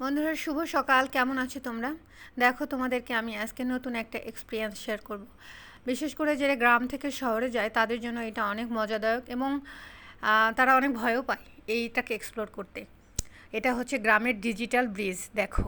বন্ধুরা শুভ সকাল, কেমন আছো তোমরা? দেখো, তোমাদেরকে আমি আজকে নতুন একটা এক্সপিরিয়েন্স শেয়ার করব। বিশেষ করে যারা গ্রাম থেকে শহরে যায় তাদের জন্য এটা অনেক মজাদায়ক এবং তারা অনেক ভয়ও পায় এইটাকে এক্সপ্লোর করতে। এটা হচ্ছে গ্রামের ডিজিটাল ব্রিজ। দেখো,